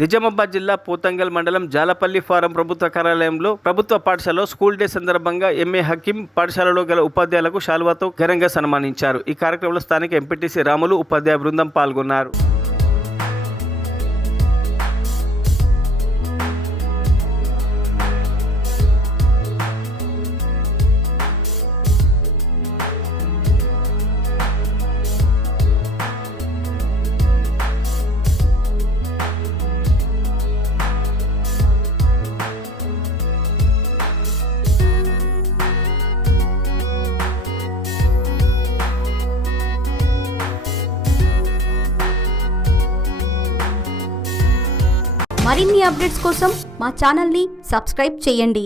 నిజామాబాద్ జిల్లా పోతంగల్ మండలం జాలపల్లి ఫారం ప్రభుత్వ కార్యాలయంలో ప్రభుత్వ పాఠశాలలో స్కూల్ డే సందర్భంగా ఎంఏ హకీం పాఠశాలలో గల ఉపాధ్యాయులకు శాలువాతో ఘనంగా సన్మానించారు. ఈ కార్యక్రమంలో స్థానిక ఎంపీటీసీ రాములు ఉపాధ్యాయ బృందం పాల్గొన్నారు. మరిన్ని అప్డేట్స్ కోసం మా ఛానల్ని సబ్స్క్రైబ్ చేయండి.